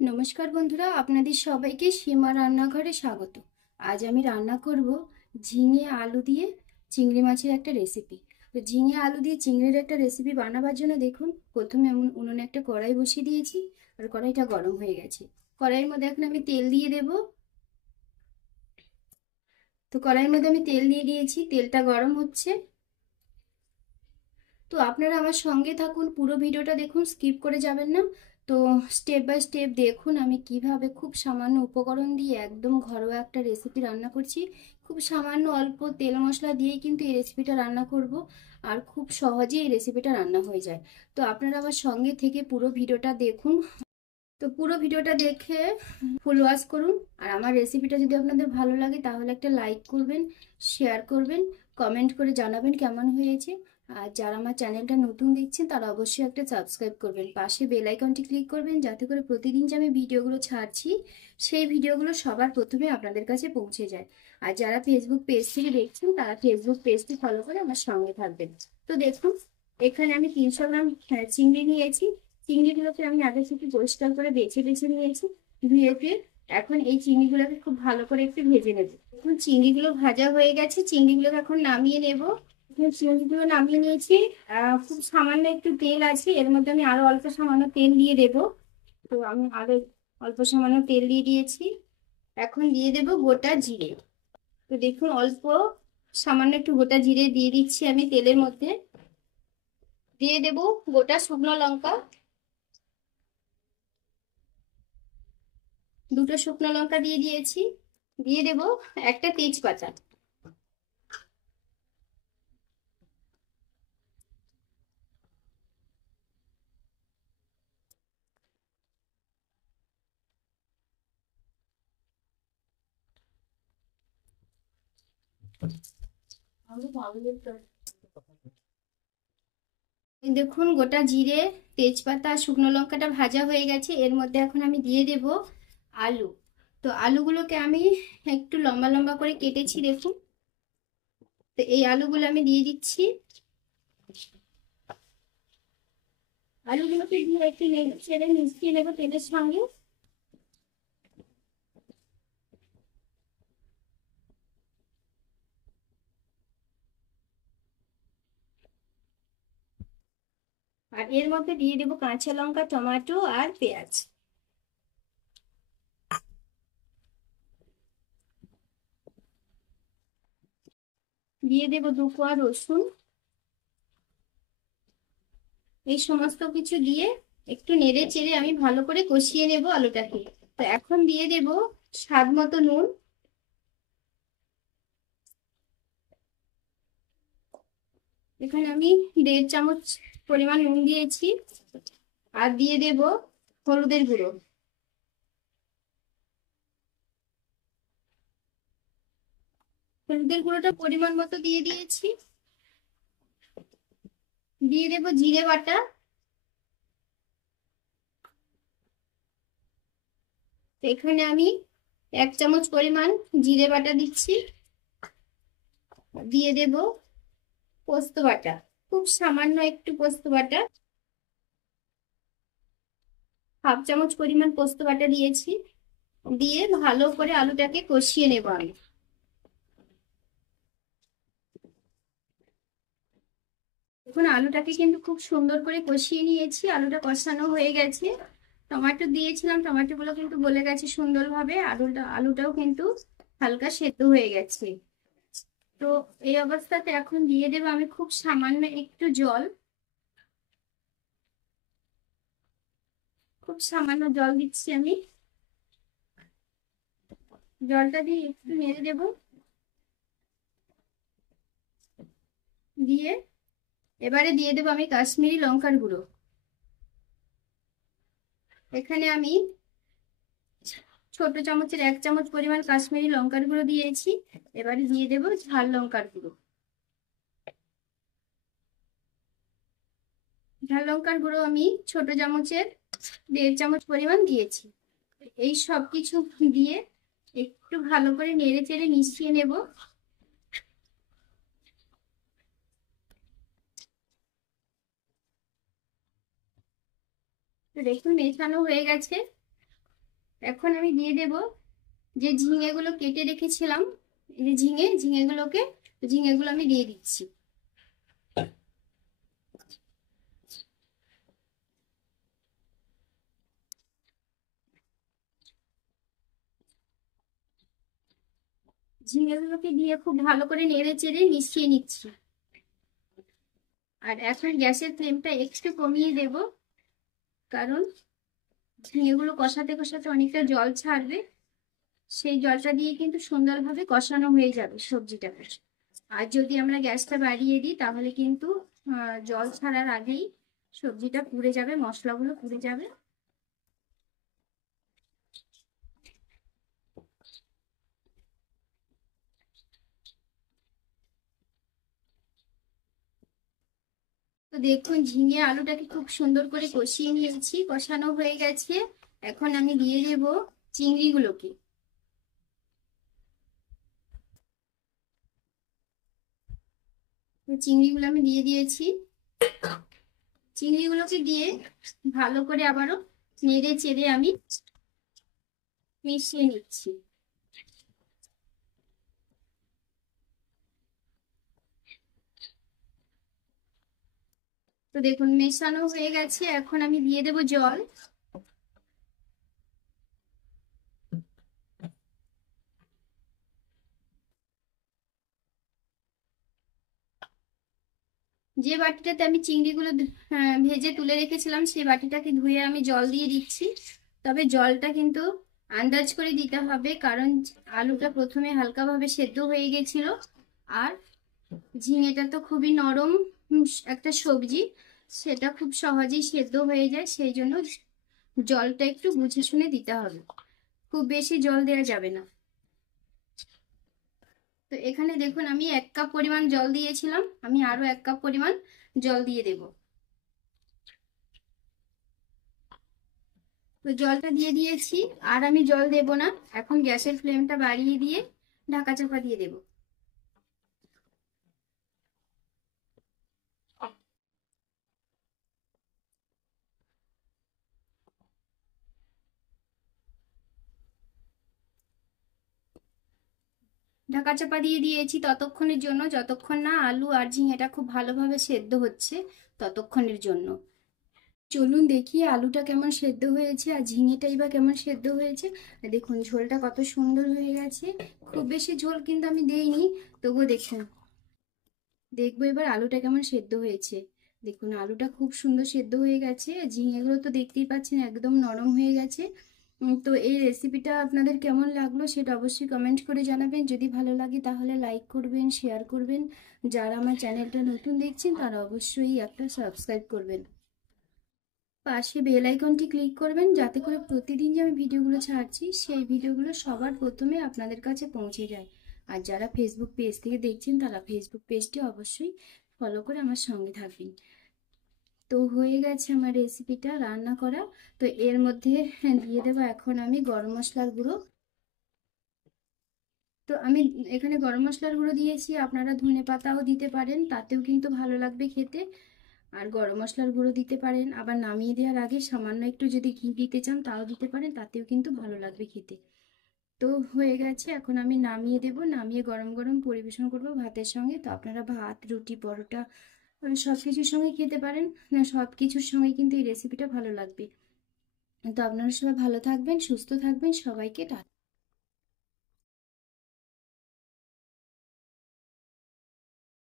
নমস্কার বন্ধুরা, আপনাদের সবাইকে সীমা রান্নাঘরে স্বাগত। আজ আমি রান্না করব ঝিঙে আলু দিয়ে চিংড়ি মাছের একটা রেসিপি। তো ঝিঙে আলু দিয়ে চিংড়ির একটা রেসিপি বানাবার জন্য দেখুন, প্রথমে আমি উনুনে একটা কড়াই বসিয়ে দিয়েছি আর কড়াইটা গরম হয়ে গেছে। কড়াইয়ের মধ্যে এখন আমি তেল দিয়ে দেব। তো কড়াইয়ের মধ্যে আমি তেল দিয়ে দিয়েছি, তেলটা গরম হচ্ছে। তো আপনারা আমার সঙ্গে থাকুন, পুরো ভিডিওটা দেখুন, স্কিপ করে যাবেন না। তো স্টেপ বাই স্টেপ দেখুন আমি কিভাবে খুব সামান্য উপকরণ দিয়ে একদম ঘরোয়া একটা রেসিপি রান্না করছি। খুব সামান্য অল্প তেল মশলা দিয়েই কিন্তু এই রেসিপিটা রান্না করব, আর খুব সহজেই এই রেসিপিটা রান্না হয়ে যায়। তো আপনারা আমার সঙ্গে থেকে পুরো ভিডিওটা দেখুন। তো পুরো ভিডিওটা দেখে ফুল ওয়াচ করুন। আর আমার রেসিপিটা যদি আপনাদের ভালো লাগে তাহলে একটা লাইক করবেন, শেয়ার করবেন, কমেন্ট করে জানাবেন কেমন হয়েছে। আর যারা আমার চ্যানেলটা নতুন দেখছেন তারা অবশ্যই একটা সাবস্ক্রাইব করবেন, পাশে বেল আইকনটি ক্লিক করবেন, যাতে করে প্রতিদিন যে আমি ভিডিওগুলো ছাড়ছি সেই ভিডিওগুলো সবার প্রথমে আপনাদের কাছে পৌঁছে যায়। আর যারা ফেসবুক পেজ থেকে দেখছেন তারা ফেসবুক পেজটি ফলো করে আমার সঙ্গে থাকবেন। তো দেখুন, এখানে আমি 300 গ্রাম চিংড়ি নিয়েছি। চিংড়িগুলোকে আমি আগে থেকে পরিষ্কার করে বেছে বেছে নিয়েছি, ধুয়ে। এখন এই চিংড়িগুলোকে খুব ভালো করে একটু ভেজে নেব। এখন চিংড়িগুলো ভাজা হয়ে গেছে, চিংড়িগুলোকে এখন নামিয়ে নেব। চিংড়িগুলো নামিয়ে নিয়েছি। খুব সামান্য একটু তেল আছে, এর মধ্যে আমি আরো অল্প সামান্য তেল দিয়ে দেব। তো আমি আরো অল্প সামান্য তেল দিয়ে দিয়েছি। এখন দিয়ে দেব গোটা জিরে। তো দেখুন, অল্প সামান্য একটু গোটা জিরে দিয়ে দিচ্ছি আমি তেলের মধ্যে। দিয়ে দেব গোটা শুকনো লঙ্কা, দুটো শুকনো লঙ্কা দিয়ে দিয়েছি। দিয়ে দেব একটা তেজপাতা। দেখুন, গোটা জিরে, তেজপাতা, শুকনো লঙ্কাটা ভাজা হয়ে গেছে। এর মধ্যে এখন আমি দিয়ে দেব আলু। তো আলুগুলোকে আমি একটু লম্বা লম্বা করে কেটেছি, দেখুন। তো এই আলুগুলো আমি দিয়ে দিচ্ছি। আলুগুলোকে দিয়ে একটু নেড়ে ছেড়ে মিশিয়ে নেবো তেলের সঙ্গে। আর এর মধ্যে দিয়ে দেবো কাঁচা লঙ্কা, টমেটো আর পেঁয়াজ। দিয়ে দেবো 2 কোয়া রসুন। এই সমস্ত কিছু দিয়ে একটু নেড়ে চেড়ে আমি ভালো করে কষিয়ে নেব আলুটাকে। তো এখন দিয়ে দেব স্বাদ মতো নুন। এখানে আমি 1.5 চামচ পরিমাণ নুন দিয়েছি। আর দিয়ে দেব হলুদের গুঁড়ো। হলুদের গুঁড়োটা পরিমাণ মতো দিয়ে দিয়েছি। দিয়ে দেব জিরে বাটা। এখানে আমি 1 চামচ পরিমাণ জিরে বাটা দিচ্ছি। দিয়ে দেব পোস্ত বাটা, খুব সামান্য একটু পোস্ত বাটা, 1/2 চামচ পরিমাণ পোস্ত বাটা দিয়েছি। দিয়ে ভালো করে আলুটাকে কষিয়ে নেব আমি। দেখুন, আলুটাকে কিন্তু খুব সুন্দর করে কষিয়ে নিয়েছি, আলুটা কষানো হয়ে গেছে। টমেটো দিয়েছিলাম, টমেটো গুলো কিন্তু গলে গেছে সুন্দরভাবে। আলুটাও কিন্তু হালকা সেদ্ধ হয়ে গেছে। তো এই অবস্থাতে এখন দিয়ে দেবো আমি খুব সামান্য একটু জল। খুব সামান্য জল দিচ্ছি আমি। জলটা দিয়ে একটু নেড়ে দেবো। দিয়ে এবারে দিয়ে দেবো আমি কাশ্মীরি লঙ্কার গুঁড়ো। এখানে আমি ছোট চামচের 1 চামচ পরিমাণ কাশ্মীরি লঙ্কার গুঁড়ো দিয়েছি। এবারে দিয়ে দেবো ঝাল লঙ্কার গুঁড়ো। ঝাল লঙ্কার গুঁড়ো আমি ছোট চামচের 1.5 চামচ পরিমাণ দিয়েছি। এই সব কিছু দিয়ে একটু ভালো করে নেড়ে চেড়ে মিশিয়ে নেব। তো দেখুন, মেশানো হয়ে গেছে। এখন আমি দিয়ে দেব যে ঝিঙেগুলো কেটে রেখেছিলাম, এই যে ঝিঙেগুলো আমি দিয়ে দিচ্ছি। ঝিঙেগুলোকে দিয়ে খুব ভালো করে নেড়ে চেড়ে মিশিয়ে নিচ্ছি। আর এখন গ্যাসের ফ্লেমটা একটু কমিয়ে দেব, কারণ ঝিঙেগুলো কষাতে কষাতে অনেকটা জল ছাড়বে, সেই জলটা দিয়ে কিন্তু সুন্দরভাবে কষানো হয়ে যাবে সবজিটাকে। আর যদি আমরা গ্যাসটা বাড়িয়ে দিই তাহলে কিন্তু জল ছাড়ার আগেই সবজিটা পুড়ে যাবে, মশলাগুলো পুড়ে যাবে। তো দেখুন ঝিঙে আলুটাকে খুব সুন্দর করে কষিয়ে নিয়েছি, কষানো হয়ে গেছে। এখন আমি দিয়ে দেব চিংড়িগুলোকে। চিংড়িগুলো আমি দিয়ে দিয়েছি। চিংড়িগুলোকে দিয়ে ভালো করে আবারও নেড়ে চেড়ে আমি মিশিয়ে নিচ্ছি। তো দেখুন মেশানো হয়ে গেছে, এখন আমি দিয়ে দেব জল। যে বাটিটাতে আমি চিংড়িগুলো ভেজে তুলে রেখেছিলাম সেই বাটিটাকে ধুয়ে আমি জল দিয়ে দিচ্ছি। তবে জলটা কিন্তু আন্দাজ করে দিতে হবে, কারণ আলুটা প্রথমে হালকাভাবে সেদ্ধ হয়ে গেছিল, আর ঝিঙেটা তো খুবই নরম একটা সবজি, সেটা খুব সহজেই সেদ্ধ হয়ে যায়, সেই জন্য জলটা একটু বুঝে শুনে দিতে হবে, খুব বেশি জল দেওয়া যাবে না। তো এখানে দেখুন আমি 1 কাপ পরিমাণ জল দিয়েছিলাম, আমি আরো 1 কাপ পরিমাণ জল দিয়ে দেব। তো জলটা দিয়ে দিয়েছি, আর আমি জল দেব না। এখন গ্যাসের ফ্লেমটা বাড়িয়ে দিয়ে ঢাকা চাপা দিয়ে দেব। ঢাকা চাপা দিয়ে দিয়েছি ততক্ষণের জন্য, যতক্ষণ না আলু আর ঝিঙেটা খুব ভালোভাবে সেদ্ধ হচ্ছে, ততক্ষণের জন্য। চলুন দেখি আলুটা কেমন সেদ্ধ হয়েছে আর ঝিঙেটাই বা কেমন সেদ্ধ হয়েছে। দেখুন ঝোলটা কত সুন্দর হয়ে গেছে, খুব বেশি ঝোল কিন্তু আমি দেইনি, তবুও দেখুন। দেখবো এবার আলুটা কেমন সেদ্ধ হয়েছে। দেখুন আলুটা খুব সুন্দর সেদ্ধ হয়ে গেছে, ঝিঙেগুলো তো দেখতেই পাচ্ছেন একদম নরম হয়ে গেছে। তো এই রেসিপিটা আপনাদের কেমন লাগলো সেটা অবশ্যই কমেন্ট করে জানাবেন। যদি ভালো লাগে তাহলে লাইক করবেন, শেয়ার করবেন। যারা আমার চ্যানেলটা নতুন দেখছেন তারা অবশ্যই একটা সাবস্ক্রাইব করবেন। পাশে বেল আইকনটি ক্লিক করবেন, যাতে করে প্রতিদিন যে আমি ভিডিওগুলো ছাড়ছি সেই ভিডিওগুলো সবার প্রথমে আপনাদের কাছে পৌঁছে যায়। আর যারা ফেসবুক পেজ থেকে দেখছেন তারা ফেসবুক পেজটি অবশ্যই ফলো করে আমার সঙ্গে থাকবেন। তো হয়ে গেছে আমার রেসিপিটা রান্না করা। তো এর মধ্যে দিয়ে দেবো এখন আমি গরম মশলার গুঁড়ো। তো আমি এখানে গরম মশলার গুঁড়ো দিয়েছি, আপনারা ধনে পাতাও দিতে পারেন, তাতেও কিন্তু ভালো লাগবে খেতে। আর গরম মশলার গুঁড়ো দিতে পারেন, আবার নামিয়ে দেওয়ার আগে সামান্য একটু যদি ঘি দিতে চান তাও দিতে পারেন, তাতেও কিন্তু ভালো লাগবে খেতে। তো হয়ে গেছে, এখন আমি নামিয়ে দেব, নামিয়ে গরম গরম পরিবেশন করব ভাতের সঙ্গে। তো আপনারা ভাত, রুটি, পরোটা সব কিছুর সঙ্গে খেতে পারেন, সব কিছুর সঙ্গে কিন্তু এই রেসিপিটা ভালো লাগবে। তো আপনারা সবাই ভালো থাকবেন, সুস্থ থাকবেন, সবাইকে টাটা।